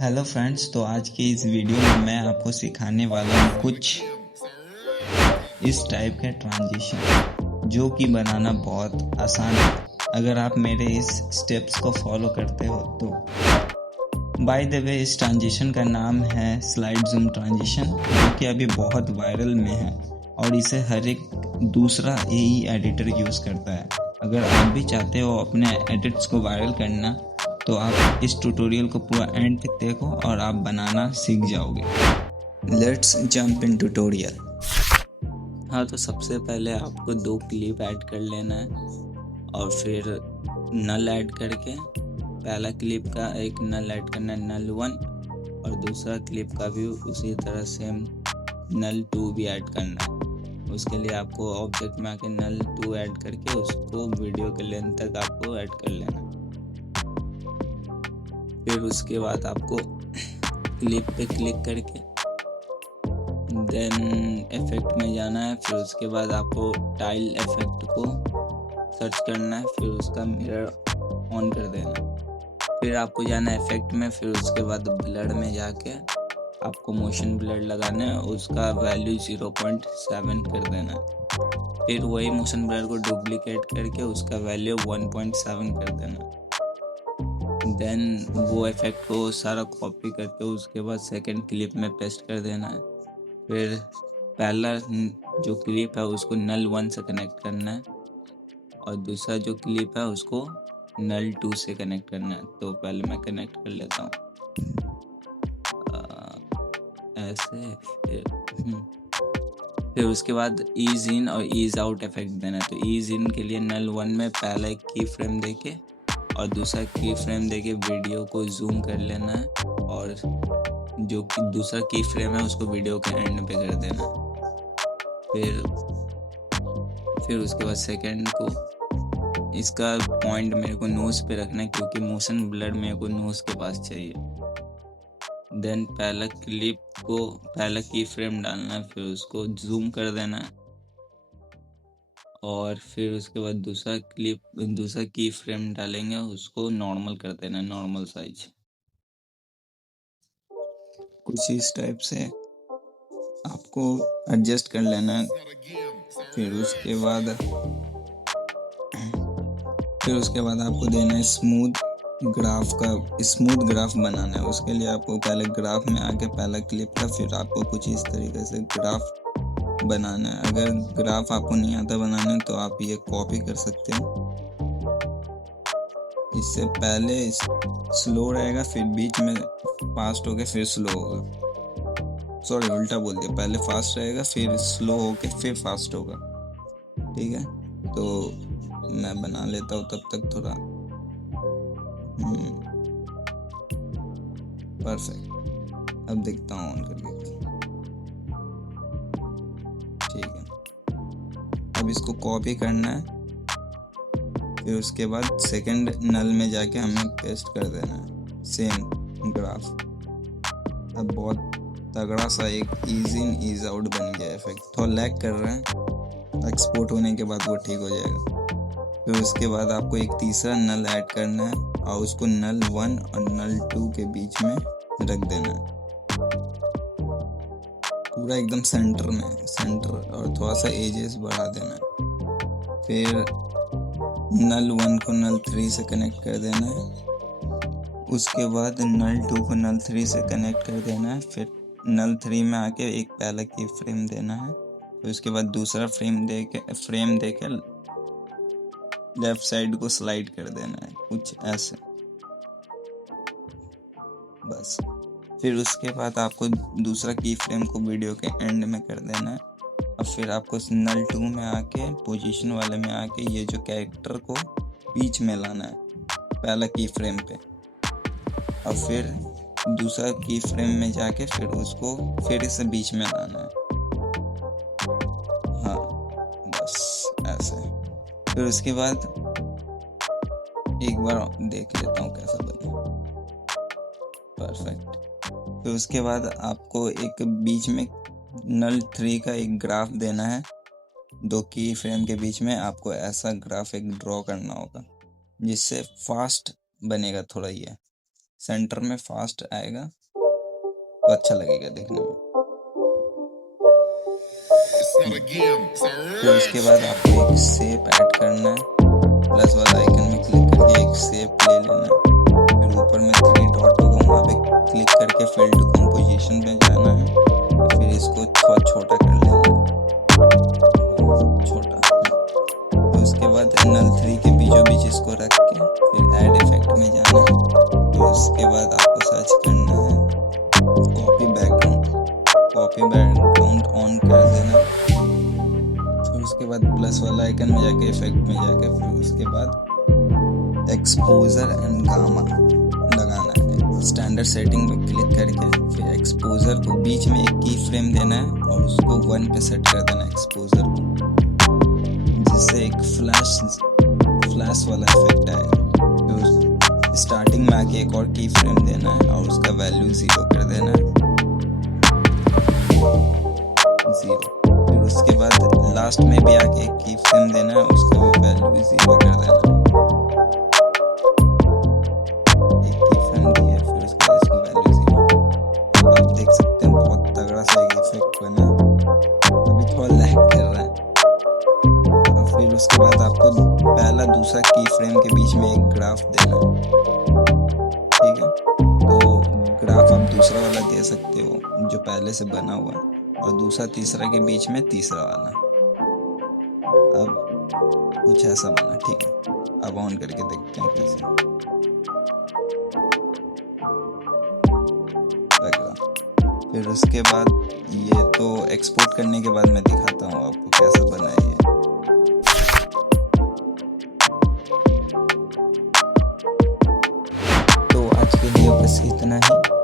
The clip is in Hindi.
हेलो फ्रेंड्स, तो आज की इस वीडियो में मैं आपको सिखाने वाला हूँ कुछ इस टाइप के ट्रांजिशन जो कि बनाना बहुत आसान है अगर आप मेरे इस स्टेप्स को फॉलो करते हो तो। बाय द वे, इस ट्रांजिशन का नाम है स्लाइड जूम ट्रांजिशन, जो कि अभी बहुत वायरल में है और इसे हर एक दूसरा एई एडिटर यूज़ करता है। अगर आप भी चाहते हो अपने एडिट्स को वायरल करना तो आप इस ट्यूटोरियल को पूरा एंड तक देखो और आप बनाना सीख जाओगे। Let's jump in tutorial. हाँ, तो सबसे पहले आपको 2 क्लिप ऐड कर लेना है और फिर नल ऐड करके पहला क्लिप का एक नल ऐड करना है, नल 1, और दूसरा क्लिप का भी उसी तरह सेम नल 2 भी ऐड करना है। उसके लिए आपको ऑब्जेक्ट में आके नल 2 ऐड करके उसको वीडियो के लेंथ तक आपको ऐड कर लेना है। फिर उसके बाद आपको क्लिप पे क्लिक करके देन इफेक्ट में जाना है। फिर उसके बाद आपको टाइल इफेक्ट को सर्च करना है, फिर उसका मिरर ऑन कर देना है। फिर आपको जाना है इफेक्ट में, फिर उसके बाद ब्लर में जाके आपको मोशन ब्लर लगाना है, उसका वैल्यू 0.7 कर देना है। फिर वही मोशन ब्लर को डुप्लीकेट करके उसका वैल्यू 1.7 कर देना है। देन वो इफेक्ट को सारा कॉपी करके उसके बाद सेकंड क्लिप में पेस्ट कर देना है। फिर पहला जो क्लिप है उसको नल 1 से कनेक्ट करना है और दूसरा जो क्लिप है उसको नल 2 से कनेक्ट करना है। तो पहले मैं कनेक्ट कर लेता हूँ ऐसे। फिर उसके बाद ईज इन और ईज आउट इफेक्ट देना है। तो ईज इन के लिए नल 1 में पहला एक की फ्रेम देके और दूसरा की फ्रेम देके वीडियो को जूम कर लेना है और जो कि दूसरा की फ्रेम है उसको वीडियो के एंड पे कर देना है। फिर उसके बाद सेकंड को इसका पॉइंट मेरे को नोज पे रखना है क्योंकि मोशन ब्लर मेरे को नोज के पास चाहिए। देन पहला क्लिप को पहला की फ्रेम डालना है, फिर उसको जूम कर देना है और फिर उसके बाद दूसरा की फ्रेम डालेंगे, उसको नॉर्मल कर देना है, नॉर्मल साइज कुछ इस टाइप से आपको एडजस्ट कर लेना है। फिर उसके बाद आपको देना है स्मूथ ग्राफ बनाना है। उसके लिए आपको पहले ग्राफ में आके पहला क्लिप का फिर आपको कुछ इस तरीके से ग्राफ बनाना है। अगर ग्राफ आपको नहीं आता बनाने तो आप ये कॉपी कर सकते हो। इससे पहले स्लो रहेगा, फिर बीच में फास्ट होके फिर स्लो होगा। सॉरी, उल्टा बोल दिया, पहले फास्ट रहेगा फिर स्लो होके फिर फास्ट होगा। ठीक है, तो मैं बना लेता हूँ तब तक थोड़ा। परफेक्ट, अब देखता हूँ ऑन करके। ठीक है, अब इसको कॉपी करना है, फिर उसके बाद सेकंड नल में जाके हमें पेस्ट कर देना है सेम ग्राफ। अब बहुत तगड़ा सा एक ईज इन ईज आउट बन गया इफेक्ट। थोड़ा लैग कर रहा है, एक्सपोर्ट होने के बाद वो ठीक हो जाएगा। फिर उसके बाद आपको एक तीसरा नल ऐड करना है और उसको नल 1 और नल 2 के बीच में रख देना है, पूरा एकदम सेंटर और थोड़ा सा एजेस बढ़ा देना है। फिर नल 1 को नल 3 से कनेक्ट कर देना है, उसके बाद नल 2 को नल 3 से कनेक्ट कर देना है। फिर नल 3 में आके एक पहला की फ्रेम देना है, फिर उसके बाद दूसरा फ्रेम देके लेफ्ट साइड को स्लाइड कर देना है, कुछ ऐसे बस। फिर उसके बाद आपको दूसरा की फ्रेम को वीडियो के एंड में कर देना है और फिर आपको नल 2 में आके पोजीशन वाले में आके ये जो कैरेक्टर को बीच में लाना है पहला की फ्रेम पे, और फिर दूसरा की फ्रेम में जाके फिर उसको फिर इसे बीच में लाना है। हाँ, बस ऐसे। फिर उसके बाद एक बार देख लेता हूँ कैसा बना। परफेक्ट। फिर उसके बाद आपको एक बीच में नल 3 का एक ग्राफ देना है, 2 की फ्रेम के बीच में आपको ऐसा ग्राफ एक ड्रॉ करना होगा जिससे फास्ट बनेगा थोड़ा ये। सेंटर में फास्ट आएगा तो अच्छा लगेगा देखने में। फिर उसके बाद आपको एक शेप ऐड करना है, प्लस वाला आइकन में क्लिक करके एक शेप ले लेना है। फिर ऊपर में 3 डॉट होगा, वहाँ पे क्लिक करके फिल टू कंपोजिशन में जाना है। फिर इसको थोड़ा छोटा कर लेना है, छोटा। फिर उसके बाद नल 3 के बीचों बीच इसको रख के फिर ऐड इफेक्ट में जाना है। फिर उसके बाद आपको सर्च करना है कॉपी बैकग्राउंड ऑन कर देना। फिर उसके बाद प्लस वाला आइकन में जाके इफेक्ट में जाके फिर उसके बाद एक्सपोजर एंड गामा लगाना है। स्टैंडर्ड सेटिंग में क्लिक करके फिर एक्सपोजर को बीच में एक की फ्रेम देना है और उसको 1 पे सेट कर देना है एक्सपोजर को, जिससे एक फ्लैश वाला इफेक्ट आएगा। फिर स्टार्टिंग में आके एक और की फ्रेम देना है और उसका वैल्यू 0 कर देना है, 0। फिर उसके बाद लास्ट में भी आके एक की फ्रेम देना है, उसका भी वैल्यू 0 कर देना है। एक की फ्रेम दी है, फिर उसके बाद इसकी वैल्यू 0। अब आप देख सकते हैं बहुत तगड़ा सा एक इफेक्ट बना है। अभी थोड़ा लैग कर रहा है। और फिर उसके बाद आपको पहला दूसरा की फ्रेम के बीच में एक ग्राफ देना है, ठीक है। तो ग्राफ आप दूसरा वाला दे सकते हो जो पहले से बना हुआ है, और दूसरा तीसरा के बीच में तीसरा वाला। अब कुछ ऐसा बना, ठीक है। अब ऑन करके देखते हैं कैसे लग रहा। फिर उसके बाद ये तो एक्सपोर्ट करने के बाद मैं दिखाता हूँ आपको कैसा बना है ये। तो आज के लिए बस इतना ही।